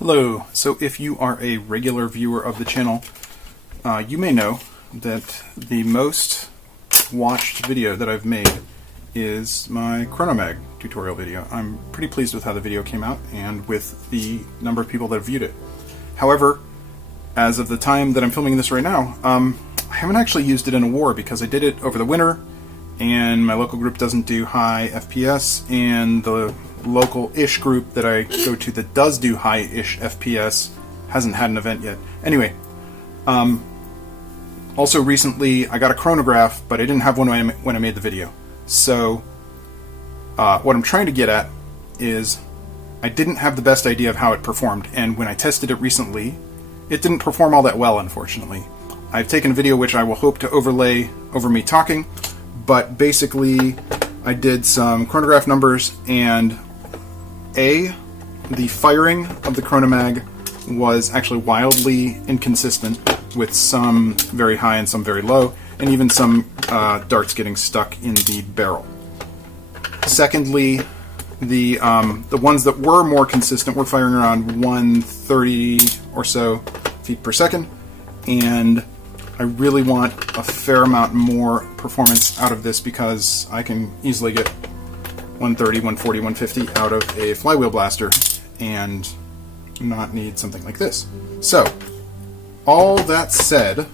Hello. So if you are a regular viewer of the channel, you may know that the most watched video that I've made is my Chrono Mag tutorial video. I'm pretty pleased with how the video came out and with the number of people that have viewed it. However, as of the time that I'm filming this right now, I haven't actually used it in a war because I did it over the winter and my local group doesn't do high FPS, and the local-ish group that I go to that does do high-ish FPS hasn't had an event yet. Anyway, also recently I got a chronograph, but I didn't have one when I made the video. So what I'm trying to get at is I didn't have the best idea of how it performed, and when I tested it recently, it didn't perform all that well, unfortunately. I've taken a video which I will hope to overlay over me talking, but basically I did some chronograph numbers, and the firing of the Chrono Mag was actually wildly inconsistent, with some very high and some very low, and even some darts getting stuck in the barrel. Secondly, the ones that were more consistent were firing around 130 or so feet per second, and I really want a fair amount more performance out of this because I can easily get 130, 140, 150 out of a flywheel blaster and not need something like this. So, all that said,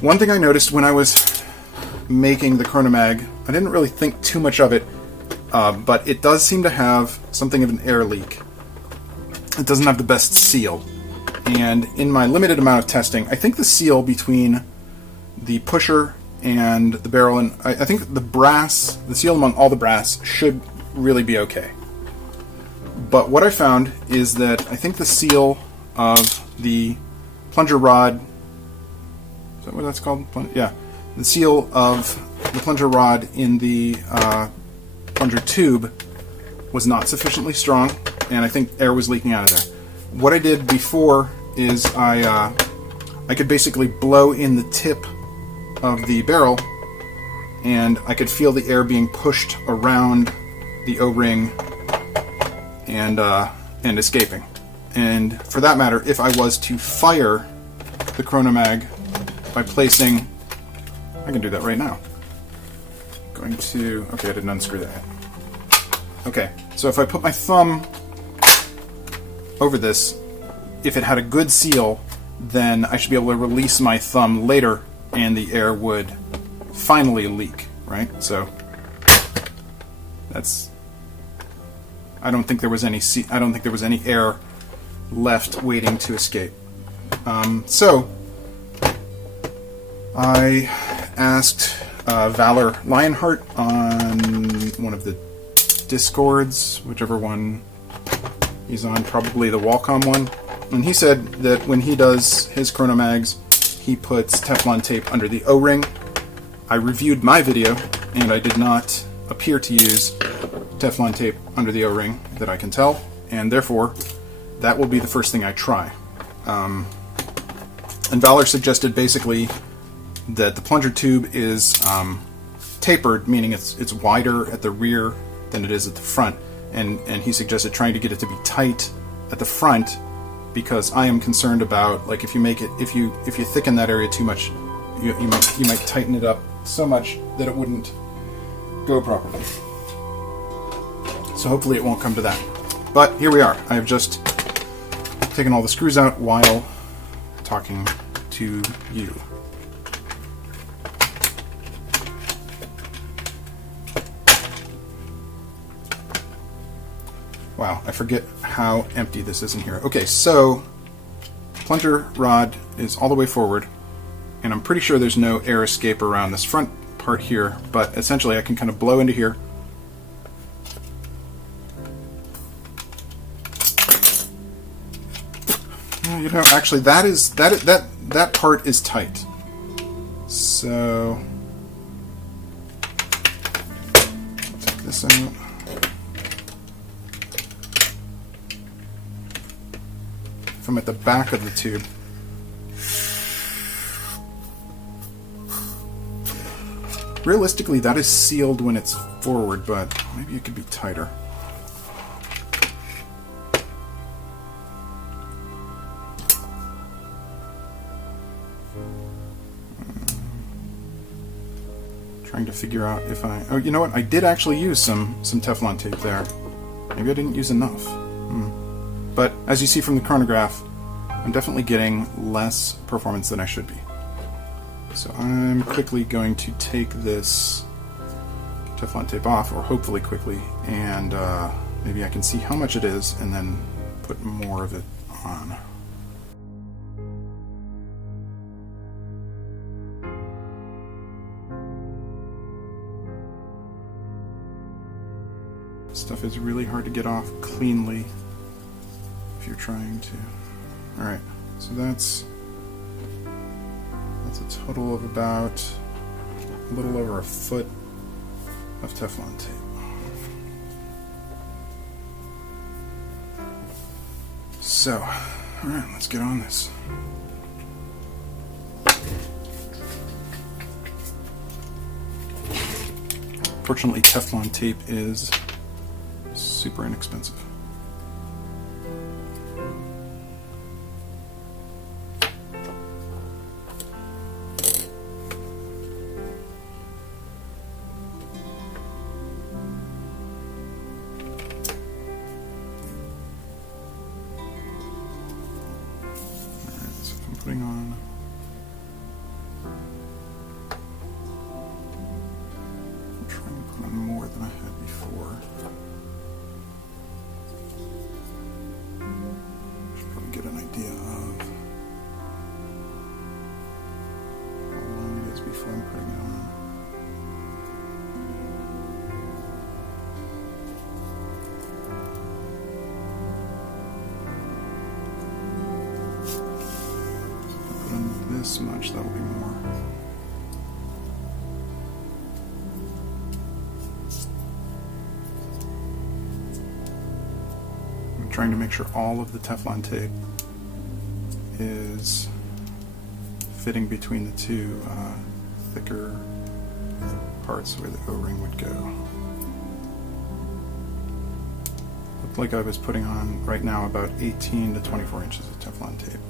one thing I noticed when I was making the Chrono Mag, I didn't really think too much of it, but it does seem to have something of an air leak. It doesn't have the best seal. And in my limited amount of testing, I think the seal between the pusher and the barrel, and I think the seal among all the brass should really be okay. But what I found is that I think the seal of the plunger rod, is that what that's called? Yeah. The seal of the plunger rod in the plunger tube was not sufficiently strong, and I think air was leaking out of there. What I did before is I could basically blow in the tip of the barrel, and I could feel the air being pushed around the O-ring and escaping. And for that matter, if I was to fire the Chrono Mag by placing, I can do that right now. Okay, I didn't unscrew that yet. Okay, so if I put my thumb over this, if it had a good seal, then I should be able to release my thumb later and the air would finally leak, right? So that's, I don't think there was any air left waiting to escape. So I asked Valor Lionheart on one of the Discords, whichever one he's on, probably the Wacom one, and he said that when he does his Chrono Mags, he puts Teflon tape under the O-ring. I reviewed my video, and I did not appear to use Teflon tape under the O-ring that I can tell, and therefore that will be the first thing I try. And Valor suggested basically that the plunger tube is tapered, meaning it's wider at the rear than it is at the front, and he suggested trying to get it to be tight at the front, because I am concerned about, like, if you thicken that area too much, you might tighten it up so much that it wouldn't go properly. So hopefully it won't come to that. But here we are. I have just taken all the screws out while talking to you. Wow, I forget how empty this is in here. Okay, so plunger rod is all the way forward, and I'm pretty sure there's no air escape around this front part here, but essentially I can kind of blow into here. You know, actually that part is tight. So take this out. If I'm at the back of the tube, realistically that is sealed when it's forward, but maybe it could be tighter. Trying to figure out if I... Oh, you know what? I did actually use some Teflon tape there. Maybe I didn't use enough. But as you see from the chronograph, I'm definitely getting less performance than I should be. So I'm quickly going to take this Teflon tape off, or hopefully quickly, and maybe I can see how much it is and then put more of it on. Stuff is really hard to get off cleanly if you're trying to. Alright, so that's a total of about a little over a foot of Teflon tape. So, alright, let's get on this. Fortunately, Teflon tape is super inexpensive. Putting on I'm trying to put on more than I had before. Should probably get an idea of how long it is before I'm putting it on. This much, that'll be more. I'm trying to make sure all of the Teflon tape is fitting between the two thicker parts where the O-ring would go. Looked like I was putting on right now about 18 to 24 inches of Teflon tape.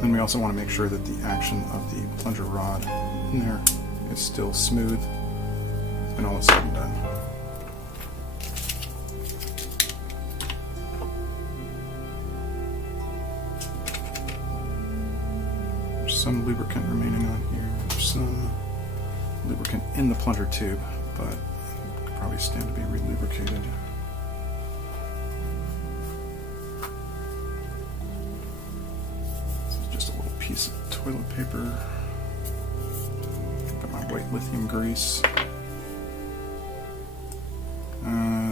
And we also want to make sure that the action of the plunger rod in there is still smooth when all is said and done. There's some lubricant remaining on here. There's some lubricant in the plunger tube, but it could probably stand to be re-lubricated. Piece of toilet paper. Got my white lithium grease.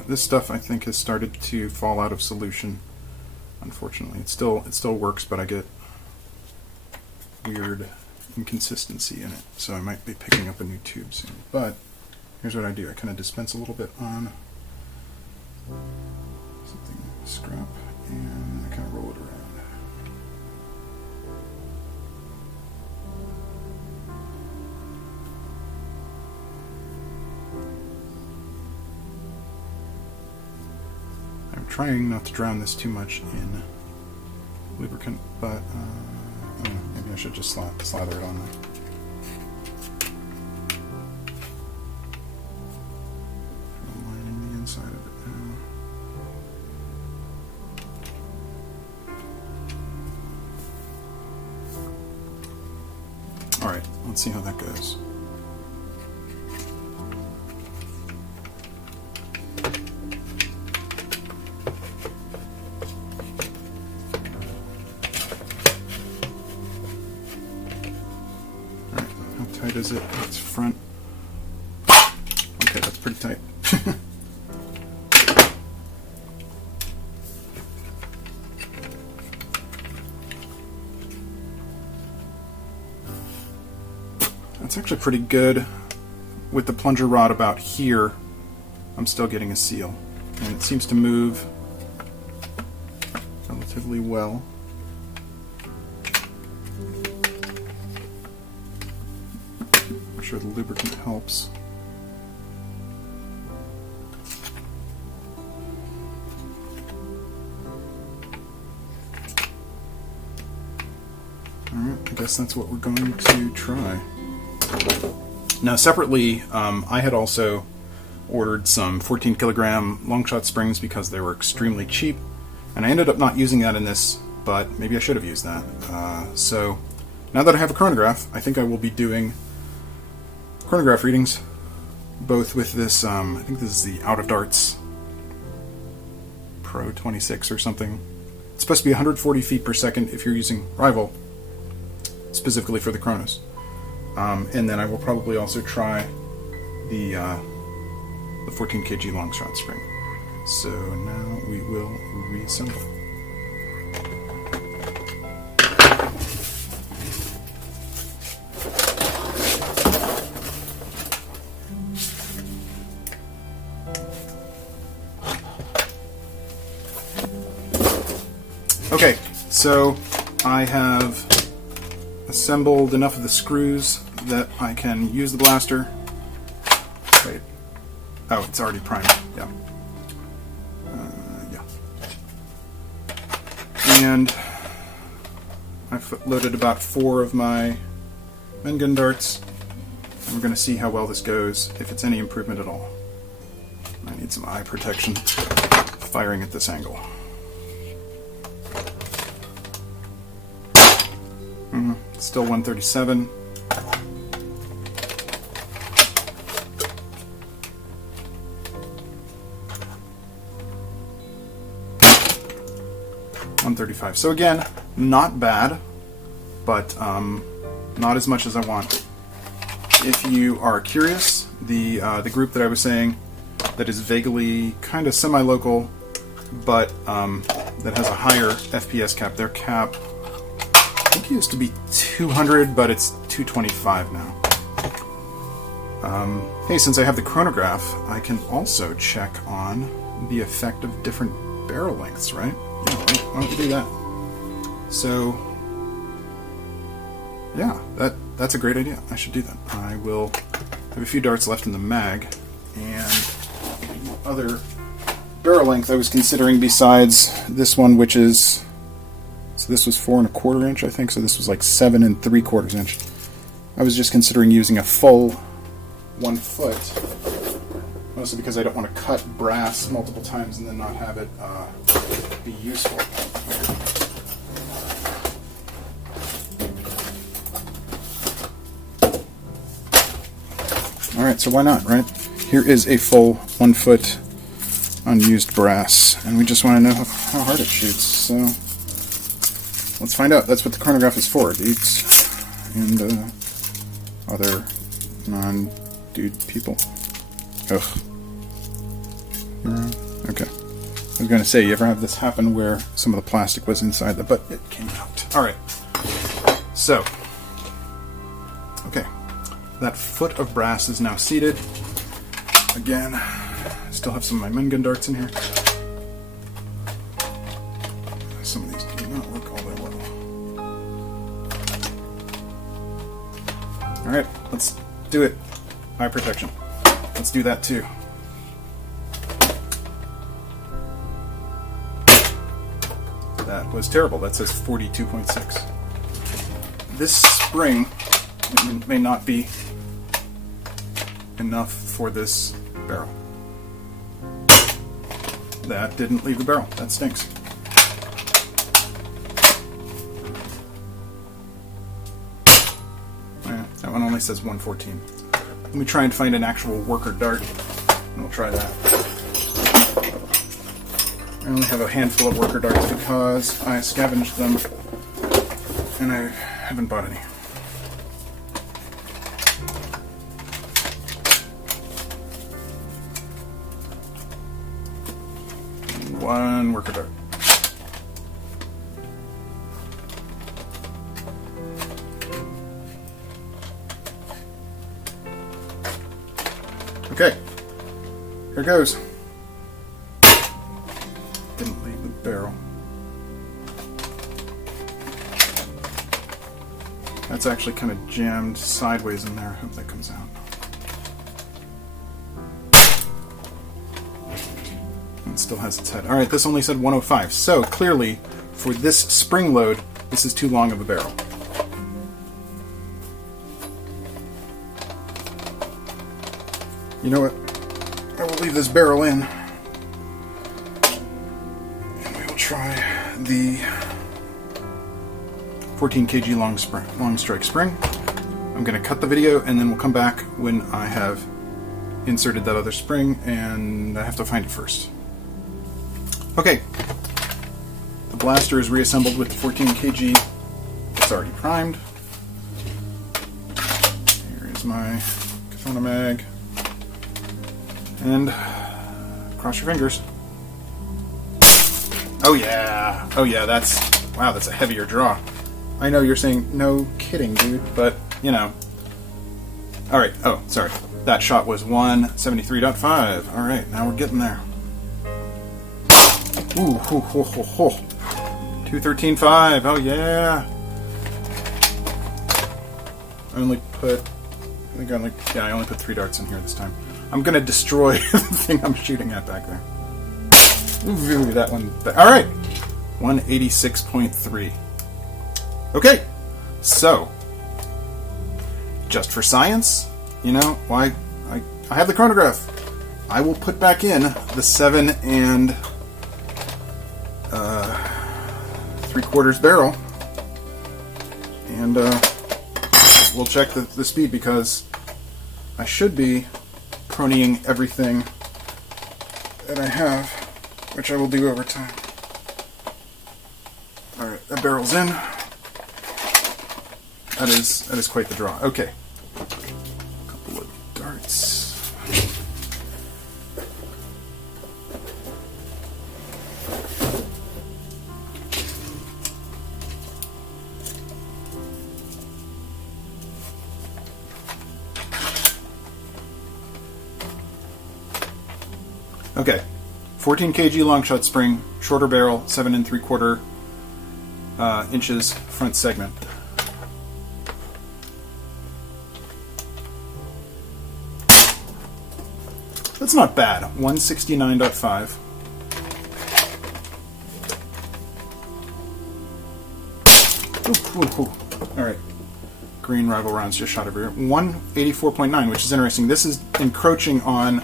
This stuff I think has started to fall out of solution. Unfortunately, it still works, but I get weird inconsistency in it, so I might be picking up a new tube soon. But here's what I do: I kind of dispense a little bit on something scrap, and I kind of roll it around. Trying not to drown this too much in lubricant, but I don't know, maybe I should just slather it on there. Lining the inside of it now. Alright, let's see how that goes. Tight is it? It's front. Okay, that's pretty tight. That's actually pretty good. With the plunger rod about here, I'm still getting a seal. And it seems to move relatively well. I'm sure the lubricant helps. Alright, I guess that's what we're going to try. Now separately, I had also ordered some 14 kilogram longshot springs because they were extremely cheap, and I ended up not using that in this, but maybe I should have used that. So now that I have a chronograph, I think I will be doing chronograph readings, both with this, I think this is the Out of Darts Pro 26 or something. It's supposed to be 140 feet per second if you're using Rival, specifically for the chronos. And then I will probably also try the 14 kg long shot spring. So now we will reassemble. Okay, so I have assembled enough of the screws that I can use the blaster. Wait. Oh, it's already primed. Yeah. Yeah. And I've loaded about 4 of my men gun darts. And we're going to see how well this goes, if it's any improvement at all. I need some eye protection firing at this angle. Still 137. $135. So again, not bad, but not as much as I want. If you are curious, the group that I was saying that is vaguely kind of semi-local, but that has a higher FPS cap, their cap I think it used to be 200, but it's 225 now. Hey, since I have the chronograph, I can also check on the effect of different barrel lengths, right? Yeah, why don't we do that? So, yeah, that's a great idea. I should do that. I will have a few darts left in the mag, and the other barrel length I was considering besides this one, which is... So this was 4 1/4 inch, I think, so this was like 7 3/4 inch. I was just considering using a full 1 foot, mostly because I don't want to cut brass multiple times and then not have it be useful. Alright, so why not, right? Here is a full 1 foot unused brass, and we just want to know how hard it shoots, so... Let's find out. That's what the chronograph is for, dudes. And other non-dude people. Ugh. Okay. I was going to say, you ever have this happen where some of the plastic was inside but it came out. Alright. So. Okay. That foot of brass is now seated. Again, I still have some of my men gun darts in here. Some of these do not work all that well. Alright, let's do it. Eye protection. Let's do that too. That was terrible. That says 42.6. This spring may not be enough for this barrel. That didn't leave the barrel. That stinks. That one only says 114. Let me try and find an actual worker dart, and we'll try that. I only have a handful of worker darts because I scavenged them, and I haven't bought any. One worker dart. Okay, here goes. Didn't leave the barrel. That's actually kind of jammed sideways in there. I hope that comes out. It still has its head. Alright, this only said 105. So clearly, for this spring load, this is too long of a barrel. You know what? I will leave this barrel in. And we will try the 14 kg long strike spring. I'm going to cut the video and then we'll come back when I have inserted that other spring, and I have to find it first. Okay. The blaster is reassembled with the 14 kg. It's already primed. Here is my Chrono Mag. And cross your fingers. Oh yeah! Oh yeah, wow, that's a heavier draw. I know you're saying, no kidding, dude, but, you know. Alright, oh, sorry. That shot was 173.5. Alright, now we're getting there. Ooh, ho, ho, ho, ho. 213.5, oh yeah! I only put 3 darts in here this time. I'm gonna destroy the thing I'm shooting at back there. Ooh, that one. Alright! 186.3. Okay, so, just for science, you know, why I have the chronograph. I will put back in the 7 3/4 barrel, and we'll check the speed, because I should be chroning everything that I have, which I will do over time. Alright, that barrel's in. That is quite the draw. Okay. Couple of darts. Okay. 14 kg long shot spring, shorter barrel, 7 3/4 inches front segment. That's not bad. 169.5. Alright. Green rival rounds just shot over here. 184.9, which is interesting. This is encroaching on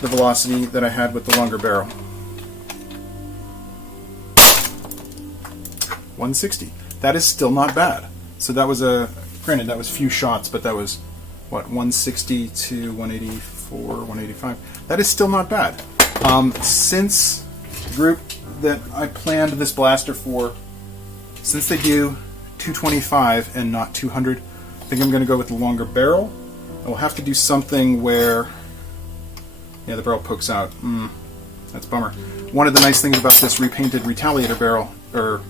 the velocity that I had with the longer barrel. 160. That is still not bad. So that was granted, that was few shots, but that was, what, 160 to 184, 185. That is still not bad. Since the group that I planned this blaster for, since they do 225 and not 200, I think I'm going to go with the longer barrel. I will have to do something where, yeah, the barrel pokes out. That's a bummer. One of the nice things about this repainted Retaliator barrel, or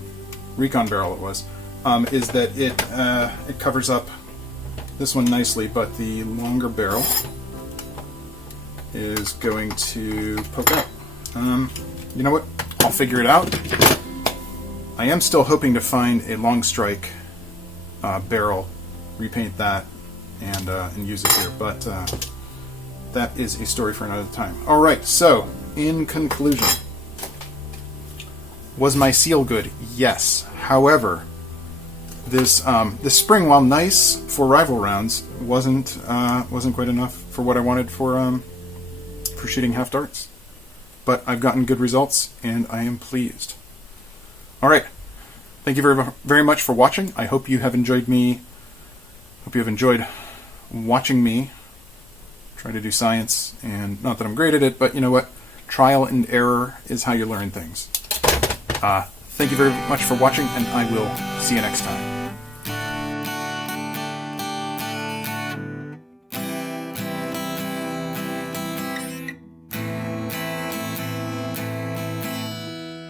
Recon barrel it was, is that it covers up this one nicely, but the longer barrel is going to poke out. You know what? I'll figure it out. I am still hoping to find a long strike barrel, repaint that, and use it here, but that is a story for another time. Alright, so, in conclusion, was my seal good? Yes. However, this spring, while nice for rival rounds, wasn't quite enough for what I wanted for shooting half darts. But I've gotten good results, and I am pleased. Alright, thank you very, very much for watching. I hope you have enjoyed watching me try to do science, and not that I'm great at it, but you know what? Trial and error is how you learn things. Thank you very much for watching, and I will see you next time.